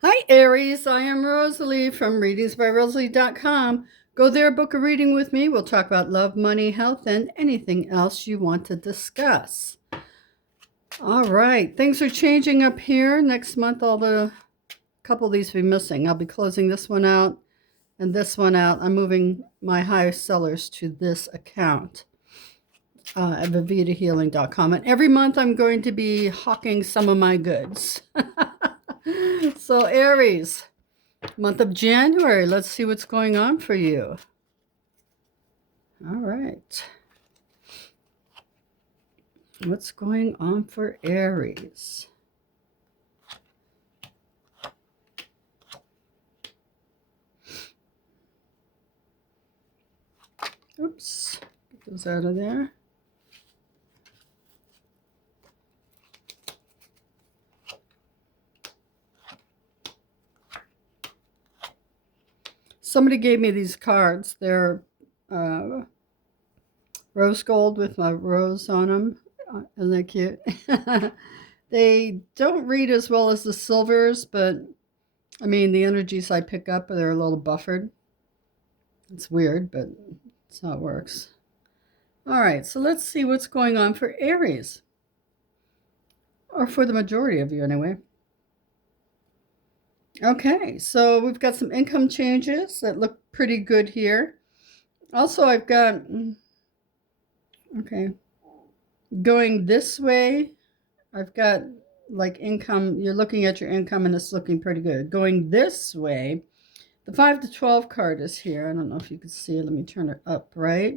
Hi, Aries. I am Rosalie from readingsbyrosalie.com. Go there, book a reading with me. We'll talk about love, money, health, and anything else you want to discuss. All right. Things are changing up here. Next month, all the couple of these will be missing. I'll be closing this one out and this one out. I'm moving my high sellers to this account at vivitahealing.com. And every month, I'm going to be hawking some of my goods. So, Aries. Month of January. Let's see what's going on for you. All right. What's going on for Aries? Oops. Get those out of there. Somebody gave me these cards. They're rose gold with my rose on them. Isn't that cute? They don't read as well as the silvers, but I mean, the energies I pick up, they're a little buffered. It's weird, but that's how it works. All right, so let's see what's going on for Aries, or for the majority of you anyway. Okay, so we've got some income changes that look pretty good here. Also, I've got, okay, going this way, I've got like income, you're looking at your income and it's looking pretty good. Going this way, the 5 to 12 card is here. I don't know if you can see it. Let me turn it up, right?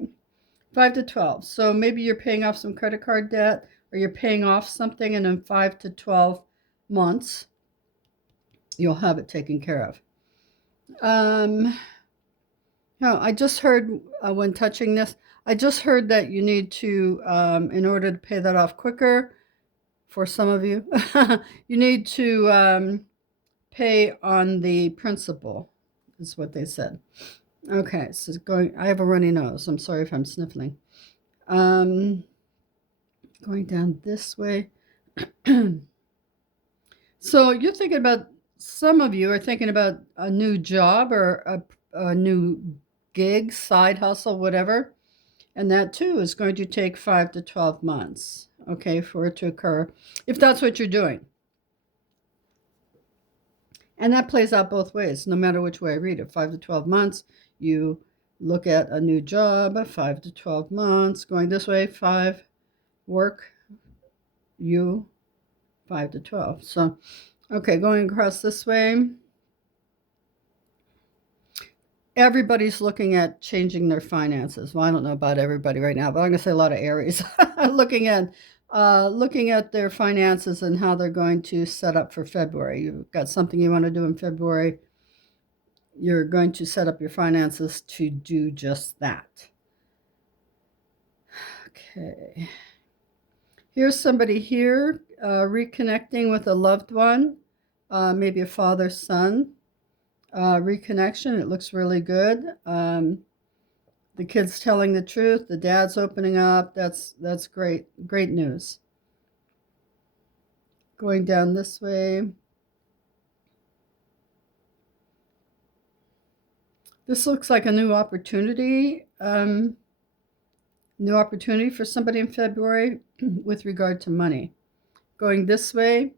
5 to 12. So maybe you're paying off some credit card debt or you're paying off something, and in 5 to 12 months, you'll have it taken care of. No, I just heard when touching this, I just heard that you need to, in order to pay that off quicker, for some of you, you need to pay on the principal, is what they said. Okay, so going, I have a runny nose. I'm sorry if I'm sniffling. Going down this way. So you're thinking about, some of you are thinking about a new job or a new gig, side hustle, whatever. And that too is going to take 5 to 12 months, okay, for it to occur, if that's what you're doing. And that plays out both ways, no matter which way I read it. 5 to 12 months, you look at a new job, 5 to 12 months, going this way, 5, work, you, 5 to 12. So, okay, going across this way, everybody's looking at changing their finances. Well, I don't know about everybody right now, but I'm going to say a lot of Aries looking at their finances and how they're going to set up for February. You've got something you want to do in February. You're going to set up your finances to do just that. Okay. Here's somebody here reconnecting with a loved one, maybe a father son. Reconnection. It looks really good. The kid's telling the truth. The dad's opening up. That's great. Great news. Going down this way. This looks like a new opportunity. New opportunity for somebody in February with regard to money. Going this way,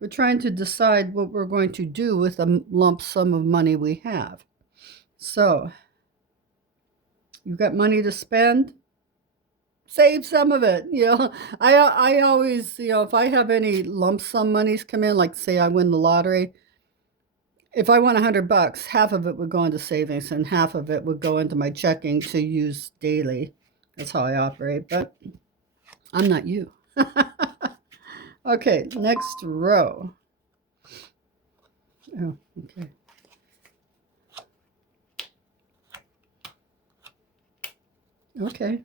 we're trying to decide what we're going to do with a lump sum of money we have. So, you've got money to spend, save some of it. I always, if I have any lump sum monies come in, like say I win the lottery, if I won $100, half of it would go into savings and half of it would go into my checking to use daily. That's how I operate, but I'm not you. Okay, next row. Oh, okay. Okay.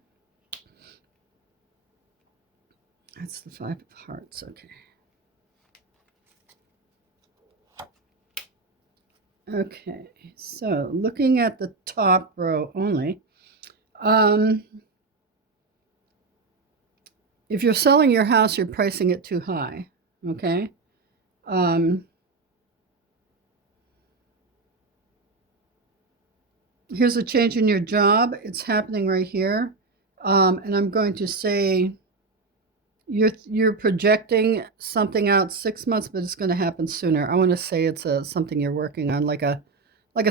That's the 5 of hearts. Okay. Okay, so looking at the top row only, if you're selling your house, you're pricing it too high, okay? Here's a change in your job. It's happening right here. And I'm going to say you're projecting something out 6 months, but it's going to happen sooner. I want to say it's something you're working on, like a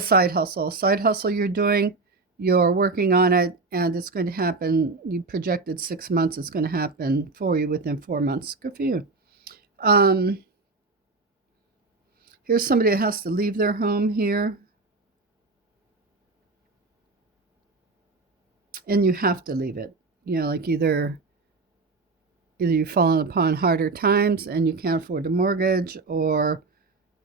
side hustle. Side hustle you're doing, you're working on it, and it's going to happen. You projected 6 months. It's going to happen for you within 4 months. Good for you. Here's somebody that has to leave their home here. And you have to leave it. Like either you've fallen upon harder times and you can't afford a mortgage, or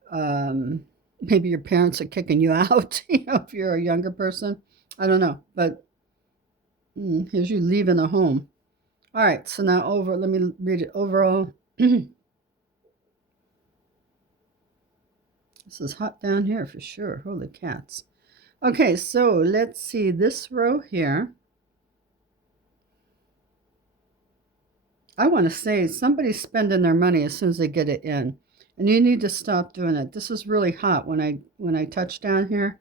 maybe your parents are kicking you out, if you're a younger person. I don't know. But here's you leaving the home. All right, so now let me read it overall. This is hot down here for sure. Holy cats. Okay, so let's see this row here. I want to say somebody's spending their money as soon as they get it in. And you need to stop doing it. This is really hot when I touch down here.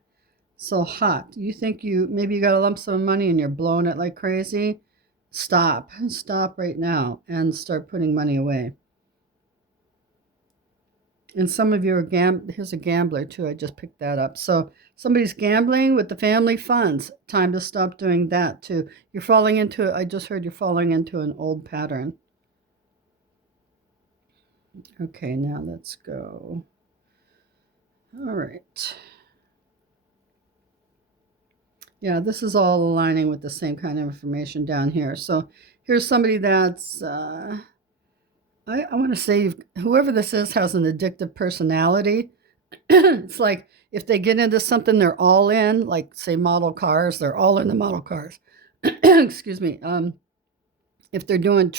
So hot. You think maybe you got a lump sum of money and you're blowing it like crazy? Stop. Stop right now and start putting money away. And some of you are here's a gambler too. I just picked that up. So somebody's gambling with the family funds. Time to stop doing that too. You're falling into, I just heard you're falling into an old pattern. Okay, now let's go. All right. Yeah, this is all aligning with the same kind of information down here. So here's somebody that's, I want to say whoever this is has an addictive personality. It's like if they get into something, they're all in, like say model cars, they're all into model cars. Excuse me. If they're doing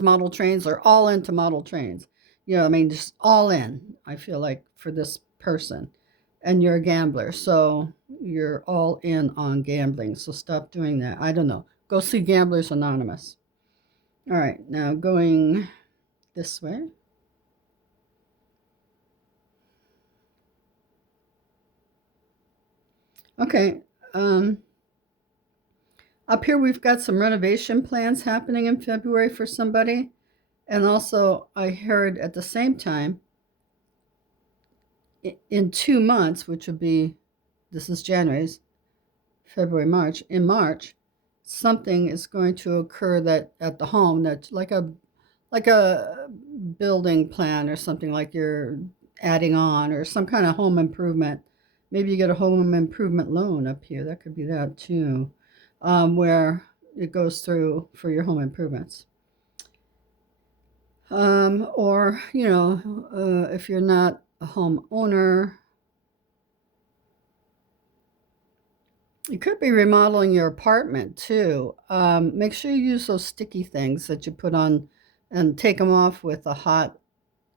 model trains, they're all into model trains. Just all in, I feel like, for this person. And you're a gambler, so you're all in on gambling. So stop doing that. I don't know. Go see Gamblers Anonymous. All right, now going this way. Okay. Up here we've got some renovation plans happening in February for somebody. And also I heard at the same time, in 2 months, which would be, this is January's, February, March. In March, something is going to occur that at the home that's like a building plan or something, like you're adding on, or some kind of home improvement. Maybe you get a home improvement loan up here. That could be that too, where it goes through for your home improvements. Or, if you're not a homeowner, you could be remodeling your apartment too. Make sure you use those sticky things that you put on and take them off with a hot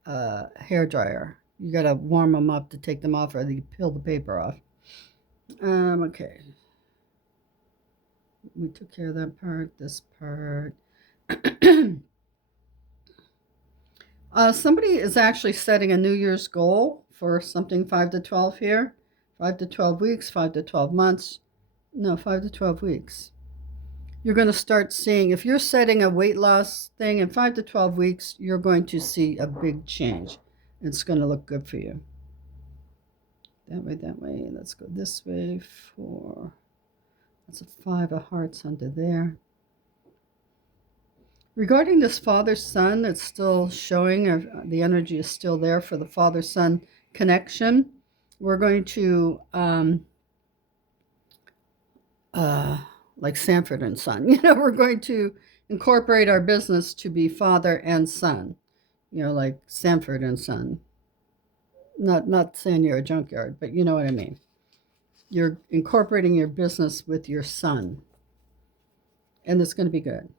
hair dryer. You got to warm them up to take them off, or you peel the paper off. Okay. We took care of that part, this part. Somebody is actually setting a New Year's goal for something 5 to 12 here. 5 to 12 weeks, 5 to 12 months. No, 5 to 12 weeks. You're going to start seeing, if you're setting a weight loss thing in 5 to 12 weeks, you're going to see a big change. It's going to look good for you. That way. Let's go this way. 4. That's a 5 of hearts under there. Regarding this father-son, it's still showing, the energy is still there for the father-son connection. We're going to, like Sanford and Son, we're going to incorporate our business to be father and son, like Sanford and Son. Not saying you're a junkyard, but you know what I mean. You're incorporating your business with your son, and it's going to be good.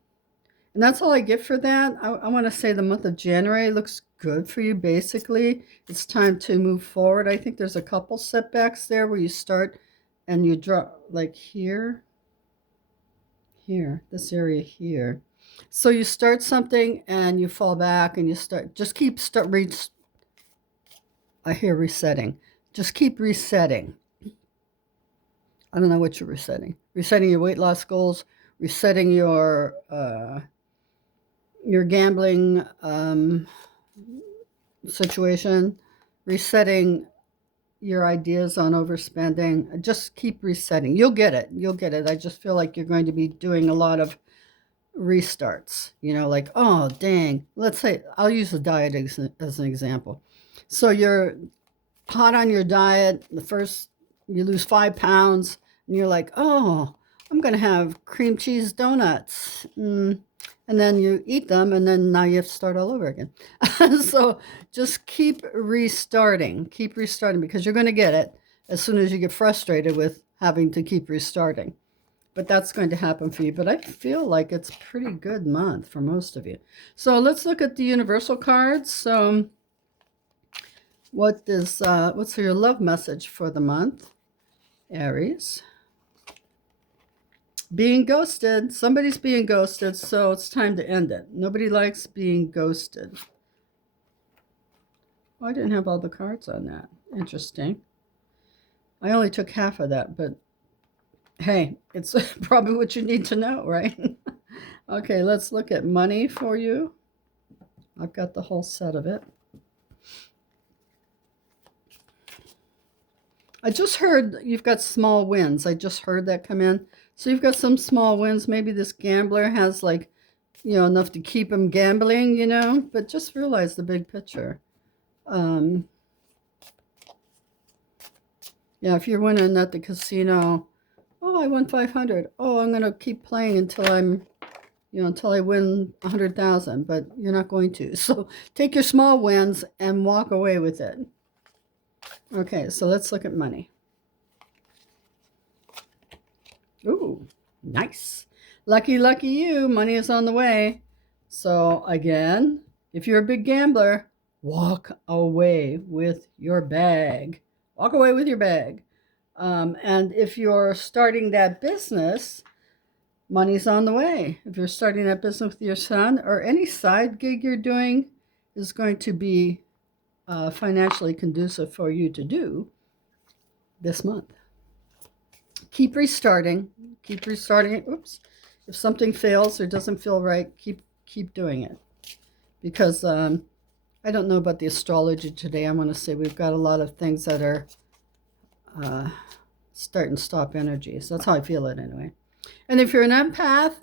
And that's all I get for that. I want to say the month of January looks good for you, basically. It's time to move forward. I think there's a couple setbacks there where you start and you drop, like here, this area here. So you start something and you fall back and you I hear resetting. Just keep resetting. I don't know what you're resetting. Resetting your weight loss goals, resetting your gambling situation, resetting your ideas on overspending. Just keep resetting. You'll get it. You'll get it. I just feel like you're going to be doing a lot of restarts. Like, oh, dang. Let's say, I'll use the diet as an example. So you're hot on your diet. You lose 5 pounds, and you're like, oh, I'm going to have cream cheese donuts. And then you eat them, and then now you have to start all over again. So just keep restarting because you're going to get it as soon as you get frustrated with having to keep restarting. But that's going to happen for you. But I feel like it's a pretty good month for most of you. So let's look at the universal cards. So what's your love message for the month, Aries? Being ghosted. Somebody's being ghosted, so it's time to end it. Nobody likes being ghosted. Oh, I didn't have all the cards on that. Interesting. I only took half of that, but hey, it's probably what you need to know, right? Okay, let's look at money for you. I've got the whole set of it. I just heard you've got small wins. I just heard that come in. So you've got some small wins. Maybe this gambler has enough to keep him gambling, but just realize the big picture. Yeah, if you're winning at the casino, oh, I won 500. Oh, I'm going to keep playing until until I win 100,000, but you're not going to. So take your small wins and walk away with it. Okay, so let's look at money. Ooh, nice. Lucky you. Money is on the way. So again, if you're a big gambler, walk away with your bag. Walk away with your bag. And if you're starting that business, money's on the way. If you're starting that business with your son, or any side gig you're doing is going to be financially conducive for you to do this month. Keep restarting. Oops. If something fails or doesn't feel right, keep doing it. Because I don't know about the astrology today. I want to say we've got a lot of things that are start and stop energies. That's how I feel it anyway. And if you're an empath,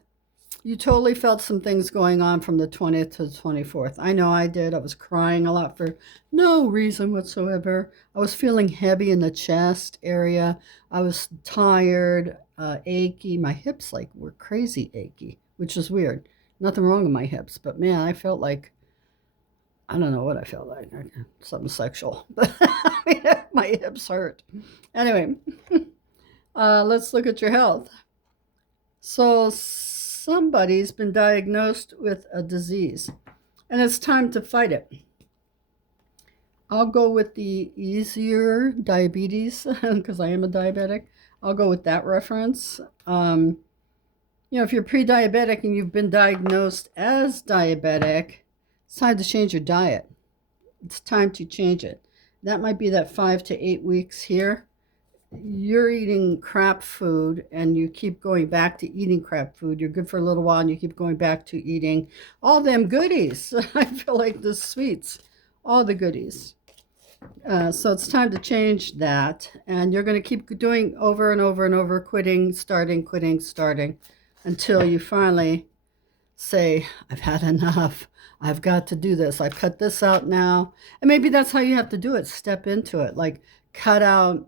you totally felt some things going on from the 20th to the 24th. I know I did. I was crying a lot for no reason whatsoever. I was feeling heavy in the chest area. I was tired, achy. My hips were crazy achy, which is weird. Nothing wrong with my hips, but man, I felt like, I don't know what I felt like. Something sexual. But my hips hurt. Anyway, let's look at your health. So somebody's been diagnosed with a disease, and it's time to fight it. I'll go with the easier diabetes, because I am a diabetic. I'll go with that reference. If you're pre-diabetic and you've been diagnosed as diabetic, it's time to change your diet. It's time to change it. That might be that 5 to 8 weeks here. You're eating crap food and you keep going back to eating crap food. You're good for a little while and you keep going back to eating all them goodies. I feel like the sweets, all the goodies. So it's time to change that. And you're going to keep doing over and over and over, quitting, starting, until you finally say, I've had enough. I've got to do this. I've cut this out now. And maybe that's how you have to do it. Step into it. Like cut out,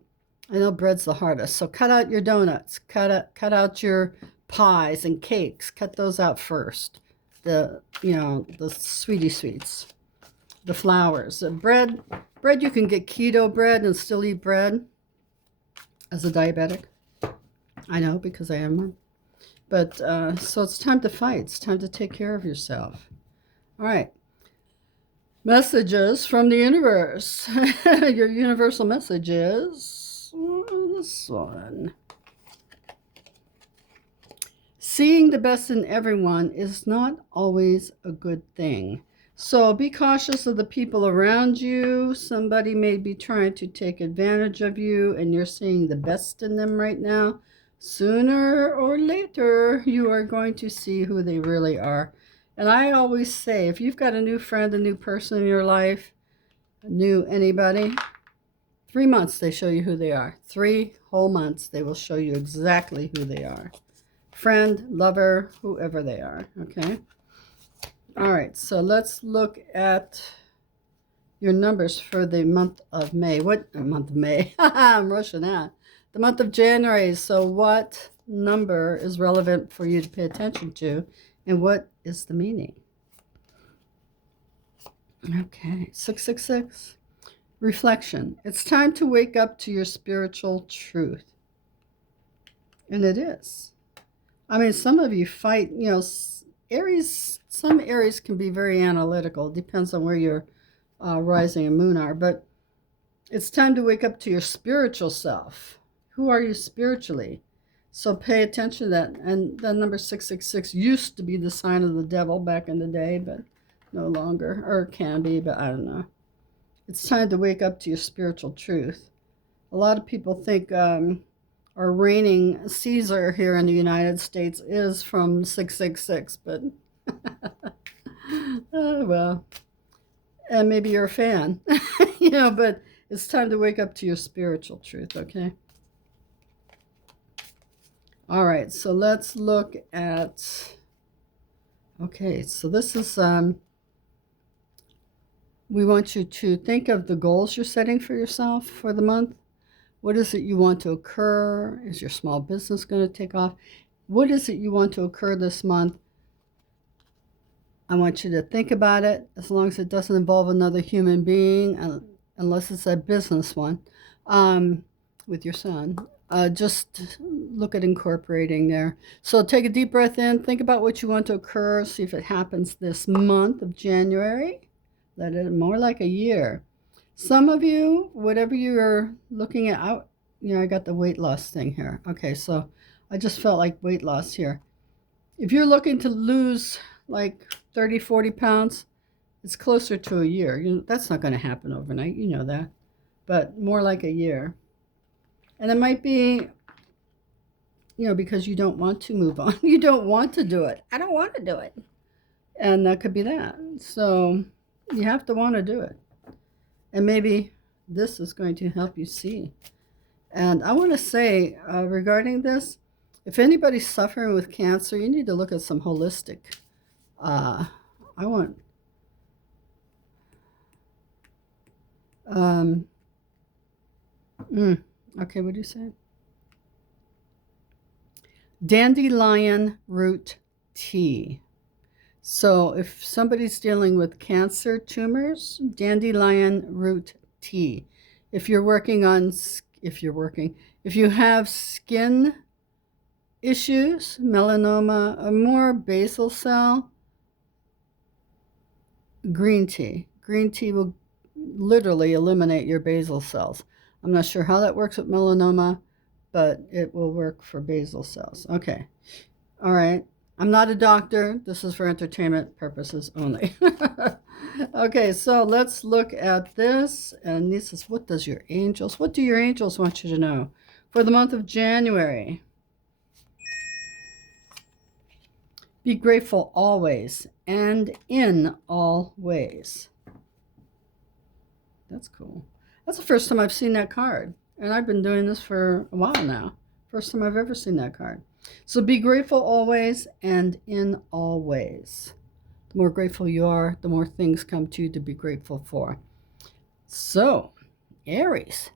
I know bread's the hardest. So cut out your donuts. Cut out your pies and cakes. Cut those out first. The sweetie sweets. The flours. The bread, you can get keto bread and still eat bread as a diabetic. I know because I am one. But so it's time to fight. It's time to take care of yourself. All right. Messages from the universe. Your universal message is this one. Seeing the best in everyone is not always a good thing. So be cautious of the people around you. Somebody may be trying to take advantage of you, and you're seeing the best in them right now. Sooner or later, you are going to see who they really are. And I always say, if you've got a new friend, a new person in your life, a new anybody, 3 months they show you who they are. 3 whole months they will show you exactly who they are. Friend, lover, whoever they are, okay? All right, so let's look at your numbers for the month of May. What month of May? I'm rushing that. The month of January. So what number is relevant for you to pay attention to, and what is the meaning? Okay, 666. Reflection. It's time to wake up to your spiritual truth. And it is. I mean, some of you fight, Aries, some Aries can be very analytical. It depends on where your rising and moon are. But it's time to wake up to your spiritual self. Who are you spiritually? So pay attention to that. And the number 666 used to be the sign of the devil back in the day, but no longer. Or it can be, but I don't know. It's time to wake up to your spiritual truth. A lot of people think our reigning Caesar here in the United States is from 666, but oh, well. And maybe you're a fan, but it's time to wake up to your spiritual truth, okay? All right, so let's look at, okay, so this is, we want you to think of the goals you're setting for yourself for the month. What is it you want to occur? Is your small business going to take off? What is it you want to occur this month? I want you to think about it, as long as it doesn't involve another human being, unless it's a business one, with your son. Just look at incorporating there. So take a deep breath in, think about what you want to occur, see if it happens this month of January. Let it more like a year. Some of you, whatever you're looking at, I got the weight loss thing here. Okay, so I just felt like weight loss here. If you're looking to lose like 30, 40 pounds, it's closer to a year. That's not going to happen overnight. You know that. But more like a year. And it might be, because you don't want to move on. You don't want to do it. I don't want to do it. And that could be that. So you have to want to do it. And maybe this is going to help you see. And I want to say regarding this, if anybody's suffering with cancer, you need to look at some holistic. Okay, what do you say? Dandelion root tea. So if somebody's dealing with cancer tumors, dandelion root tea. If you have skin issues, melanoma, or more basal cell, green tea. Green tea will literally eliminate your basal cells. I'm not sure how that works with melanoma, but it will work for basal cells. Okay. All right. I'm not a doctor. This is for entertainment purposes only. Okay, so let's look at this. And this is, what do your angels want you to know for the month of January? Be grateful always and in all ways. That's cool. That's the first time I've seen that card. And I've been doing this for a while now. First time I've ever seen that card. So be grateful always and in all ways. The more grateful you are, the more things come to you to be grateful for. So, Aries,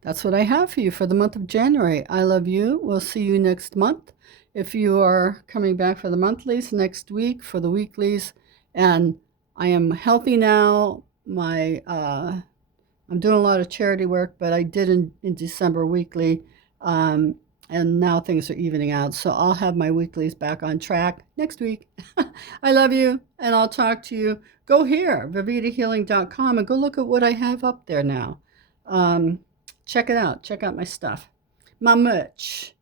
that's what I have for you for the month of January. I love you. We'll see you next month. If you are coming back for the monthlies, next week for the weeklies. And I am healthy now. I'm doing a lot of charity work, but I did in December weekly. And now things are evening out. So I'll have my weeklies back on track next week. I love you, and I'll talk to you. Go here, vivitahealing.com, and go look at what I have up there now. Check it out. Check out my stuff. My merch.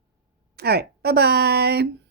All right. Bye-bye.